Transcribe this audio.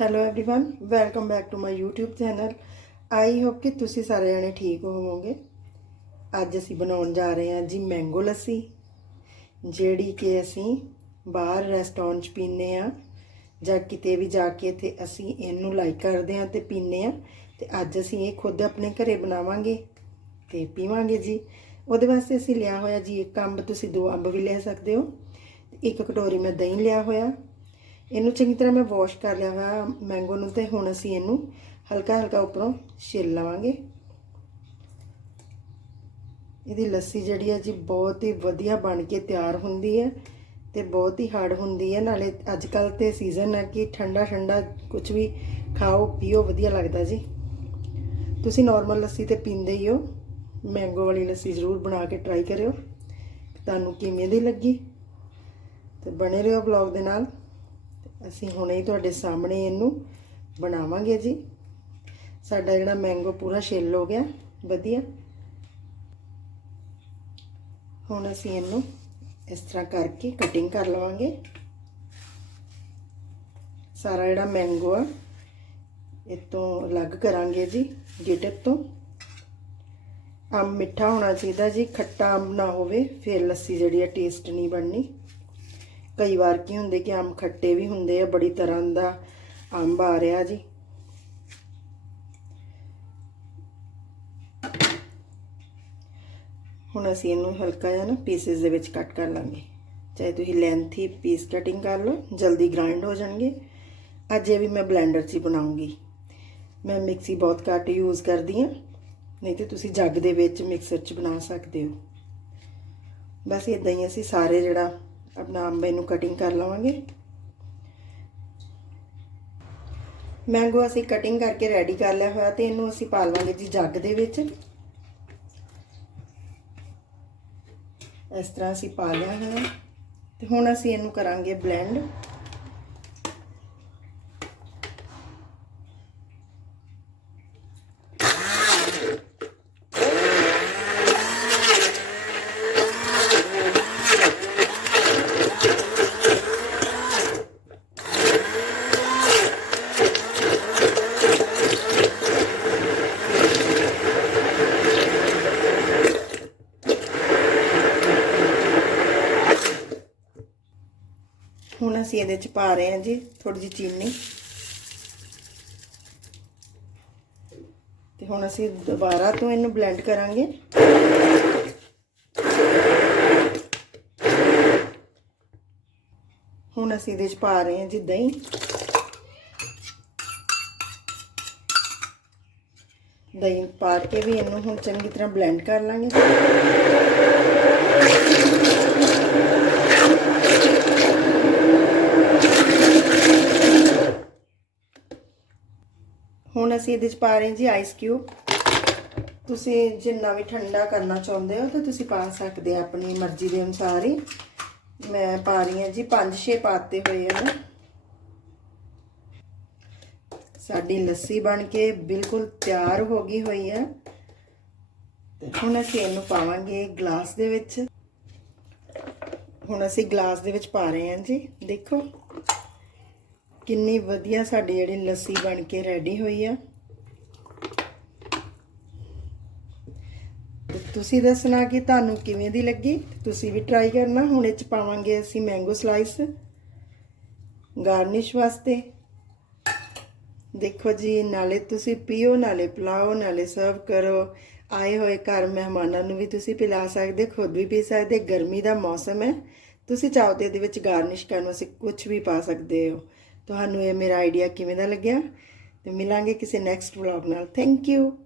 hello everyone welcome back to my YouTube channel I hope ਕਿ ਤੁਸੀਂ ਸਾਰੇ ਜਣੇ ਠੀਕ ਹੋਵੋਗੇ ਅੱਜ ਅਸੀਂ ਬਣਾਉਣ ਜਾ ਰਹੇ ਹਾਂ ਜੀ ਮੈਂਗੋ ਲੱਸੀ ਜਿਹੜੀ ਕਿ ਅਸੀਂ ਬਾਹਰ ਰੈਸਟੋਰੈਂਟ 'ਚ ਪੀਂਦੇ ਆ ਜਾਂ ਕਿਤੇ ਵੀ ਜਾ ਕੇ ਤੇ ਅਸੀਂ ਇਹਨੂੰ ਲਾਈਕ ਕਰਦੇ ਆ ਤੇ ਪੀਂਦੇ ਆ ਤੇ ਅੱਜ ਅਸੀਂ ਇਹ ਖੁਦ ਆਪਣੇ ਘਰੇ ਬਣਾਵਾਂਗੇ ਤੇ ਪੀਵਾਂਗੇ ਜੀ ਉਹਦੇ ਵਾਸਤੇ ਅਸੀਂ ਲਿਆ ਹੋਇਆ ਜੀ ਇੱਕ ਅੰਬ ਤੁਸੀਂ ਦੋ ਅੰਬ ਵੀ ਲੈ ਸਕਦੇ ਹੋ ਇੱਕ ਕਟੋਰੀ ਮੈਂ ਦਹੀਂ ਲਿਆ ਹੋਇਆ ਇਹਨੂੰ ਚੰਗੀ ਤਰ੍ਹਾਂ ਮੈਂ ਵਾਸ਼ ਕਰ ਲਿਆ ਹੋਇਆ ਮੈਂਗੋ ਨੂੰ ਤੇ ਹੁਣ ਅਸੀਂ ਇਹਨੂੰ ਹਲਕਾ ਹਲਕਾ ਉੱਪਰੋਂ ਛਿੱਲ ਲਵਾਂਗੇ। ਇਹਦੀ ਲੱਸੀ ਜਿਹੜੀ ਹੈ ਜੀ ਬਹੁਤ ਹੀ ਵਧੀਆ ਬਣ ਕੇ ਤਿਆਰ ਹੁੰਦੀ ਹੈ ਤੇ ਬਹੁਤ ਹੀ ਹਾਰਡ ਹੁੰਦੀ ਹੈ ਨਾਲੇ ਅੱਜ ਕੱਲ ਤੇ ਸੀਜ਼ਨ ਹੈ ਕਿ ਠੰਡਾ ਠੰਡਾ ਕੁਝ ਵੀ ਖਾਓ, ਪੀਓ, ਵਧੀਆ ਲੱਗਦਾ ਜੀ। ਤੁਸੀਂ ਨਾਰਮਲ ਲੱਸੀ ਤੇ ਪੀਂਦੇ ਹੀ ਹੋ। ਮੈਂਗੋ ਵਾਲੀ ਲੱਸੀ ਜ਼ਰੂਰ ਬਣਾ ਕੇ ਟਰਾਈ ਕਰਿਓ। ਤੁਹਾਨੂੰ ਕਿਵੇਂ ਦੀ ਲੱਗੀ? ਤੇ ਬਣੇ ਰਹੋ ਵਲੌਗ ਦੇ ਨਾਲ। ਅਸੀਂ ਹੁਣੇ ਹੀ ਤੁਹਾਡੇ ਸਾਹਮਣੇ ਇਹਨੂੰ ਬਣਾਵਾਂਗੇ ਜੀ। ਸਾਡਾ ਜਿਹੜਾ ਮੈਂਗੋ ਪੂਰਾ ਛਿੱਲ ਹੋ ਗਿਆ, ਵਧੀਆ। ਹੁਣ ਅਸੀਂ ਇਹਨੂੰ ਇਸ ਤਰ੍ਹਾਂ ਕਰਕੇ ਕਟਿੰਗ ਕਰ ਲਵਾਂਗੇ। ਸਾਰਾ ਜਿਹੜਾ ਮੈਂਗੋ ਆ ਇਹ ਤੋਂ ਅਲੱਗ ਕਰਾਂਗੇ ਜੀ ਗਿਟਕ ਤੋਂ। ਅੰਬ ਮਿੱਠਾ ਹੋਣਾ ਚਾਹੀਦਾ ਜੀ, ਖੱਟਾ ਅੰਬ ਨਾ ਹੋਵੇ, ਫਿਰ ਲੱਸੀ ਜਿਹੜੀ ਆ ਟੇਸਟ ਨਹੀਂ ਬਣਨੀ। ਕਈ ਵਾਰ ਕੀ ਹੁੰਦੇ ਕਿ ਅੰਬ ਖੱਟੇ ਵੀ ਹੁੰਦੇ ਆ, ਬੜੀ ਤਰ੍ਹਾਂ ਦਾ ਅੰਬ ਆ ਰਿਹਾ ਜੀ। ਹੁਣ ਅਸੀਂ ਇਹਨੂੰ ਹਲਕਾ ਜਿਹਾ ਨਾ ਪੀਸਸ ਦੇ ਵਿੱਚ ਕੱਟ ਕਰ ਲਾਂਗੇ। ਚਾਹੇ ਤੁਸੀਂ ਲੈਂਥੀ ਪੀਸ ਕਟਿੰਗ ਕਰ ਲਓ, ਜਲਦੀ ਗ੍ਰਾਈਂਡ ਹੋ ਜਾਣਗੇ। ਅੱਜ ਇਹ ਵੀ ਮੈਂ ਬਲੈਂਡਰ 'ਚ ਹੀ ਬਣਾਉਂਗੀ। ਮੈਂ ਮਿਕਸੀ ਬਹੁਤ ਘੱਟ ਯੂਜ਼ ਕਰਦੀ ਹਾਂ, ਨਹੀਂ ਤੇ ਤੁਸੀਂ ਜੱਗ ਦੇ ਵਿੱਚ ਮਿਕਸਰ 'ਚ ਬਣਾ ਸਕਦੇ ਹੋ। ਬਸ ਇਦਾਂ ਹੀ ਅਸੀਂ ਸਾਰੇ ਜਿਹੜਾ ਆਪਣਾ ਅੰਬੇ ਨੂੰ ਕਟਿੰਗ ਕਰ ਲਵਾਂਗੇ। ਮੈਂਗੋ ਅਸੀਂ ਕਟਿੰਗ ਕਰਕੇ ਰੈਡੀ ਕਰ ਲਿਆ ਹੋਇਆ ਤੇ ਇਹਨੂੰ ਅਸੀਂ ਪਾ ਲਵਾਂਗੇ ਜੀ ਜੱਗ ਦੇ ਵਿੱਚ। ਇਸ ਤਰ੍ਹਾਂ ਅਸੀਂ ਪਾ ਲਿਆ ਹੋਇਆ। ਤੇ ਹੁਣ ਅਸੀਂ ਇਹਨੂੰ ਕਰਾਂਗੇ ਬਲੈਂਡ ਹੁਣ ਅਸੀਂ ਇਹਦੇ ਚ ਪਾ ਰਹੇ ਹਾਂ ਜੀ ਥੋੜੀ ਜਿਹੀ ਚੀਨੀ। ਤੇ ਹੁਣ ਅਸੀਂ ਦੁਬਾਰਾ ਤੋਂ ਇਹਨੂੰ ਬਲੈਂਡ ਕਰਾਂਗੇ। ਹੁਣ ਅਸੀਂ ਇਹਦੇ ਚ ਪਾ ਰਹੇ ਹਾਂ ਜੀ ਦਹੀਂ। ਦਹੀਂ ਪਾ ਕੇ ਵੀ ਇਹਨੂੰ ਹੁਣ ਚੰਗੀ ਤਰ੍ਹਾਂ ਬਲੈਂਡ ਕਰ ਲਾਂਗੇ। ਹੁਣ ਅਸੀਂ ਇਹਦੇ ਚ ਪਾ ਰਹੇ ਜੀ ਆਈਸ ਕਿਊਬ ਤੁਸੀਂ ਜਿੰਨਾ ਵੀ ਠੰਡਾ ਕਰਨਾ ਚਾਹੁੰਦੇ ਹੋ ਤਾਂ ਤੁਸੀਂ ਪਾ ਸਕਦੇ ਆ ਆਪਣੀ ਮਰਜ਼ੀ ਦੇ ਅਨੁਸਾਰ ਹੀ। ਮੈਂ ਪਾ ਰਹੀ ਹਾਂ ਜੀ 5-6 ਪਾਤੇ ਹੋਏ ਹਨ ਸਾਡੀ ਲੱਸੀ ਬਣ ਕੇ ਬਿਲਕੁਲ ਤਿਆਰ ਹੋ ਗਈ ਹੋਈ ਹੈ। ਤੇ ਹੁਣ ਅਸੀਂ ਇਹਨੂੰ ਪਾਵਾਂਗੇ ਗਲਾਸ ਦੇ ਵਿੱਚ। ਹੁਣ ਅਸੀਂ ਗਲਾਸ ਦੇ ਵਿੱਚ ਪਾ ਰਹੇ ਹਾਂ ਜੀ। ਦੇਖੋ। ਕਿੰਨੀ ਵਧੀਆ ਸਾਡੀ ਜਿਹੜੀ ਲੱਸੀ ਬਣ ਕੇ ਰੈਡੀ ਹੋਈ ਆ। ਤੁਸੀਂ ਦੱਸਣਾ ਕਿ ਤੁਹਾਨੂੰ ਕਿਵੇਂ ਦੀ ਲੱਗੀ? ਤੁਸੀਂ ਵੀ ਟਰਾਈ ਕਰਨਾ। ਹੁਣ ਇਹ ਚ ਪਾਵਾਂਗੇ ਅਸੀਂ ਮੈਂਗੋ ਸਲਾਈਸ ਗਾਰਨਿਸ਼ ਵਾਸਤੇ। ਦੇਖੋ ਜੀ, ਨਾਲੇ ਤੁਸੀਂ ਪੀਓ, ਨਾਲੇ ਪਿਲਾਓ, ਨਾਲੇ ਸਰਵ ਕਰੋ। ਆਏ ਹੋਏ ਘਰ ਮਹਿਮਾਨਾਂ ਨੂੰ ਵੀ ਤੁਸੀਂ ਪਿਲਾ ਸਕਦੇ, ਖੁਦ ਵੀ ਪੀ ਸਕਦੇ। ਗਰਮੀ ਦਾ ਮੌਸਮ ਹੈ। ਤੁਸੀਂ ਚਾਹੋ ਤੇ ਇਹਦੇ ਵਿੱਚ ਗਾਰਨਿਸ਼ ਕਰਨ ਵਾਸਤੇ ਕੁਝ ਵੀ ਪਾ ਸਕਦੇ ਹੋ। ਤੁਹਾਨੂੰ ਇਹ ਮੇਰਾ ਆਈਡੀਆ ਕਿਵੇਂ ਦਾ ਲੱਗਿਆ? ਤੇ ਮਿਲਾਂਗੇ ਕਿਸੇ ਨੈਕਸਟ ਵਲੌਗ ਨਾਲ। Thank you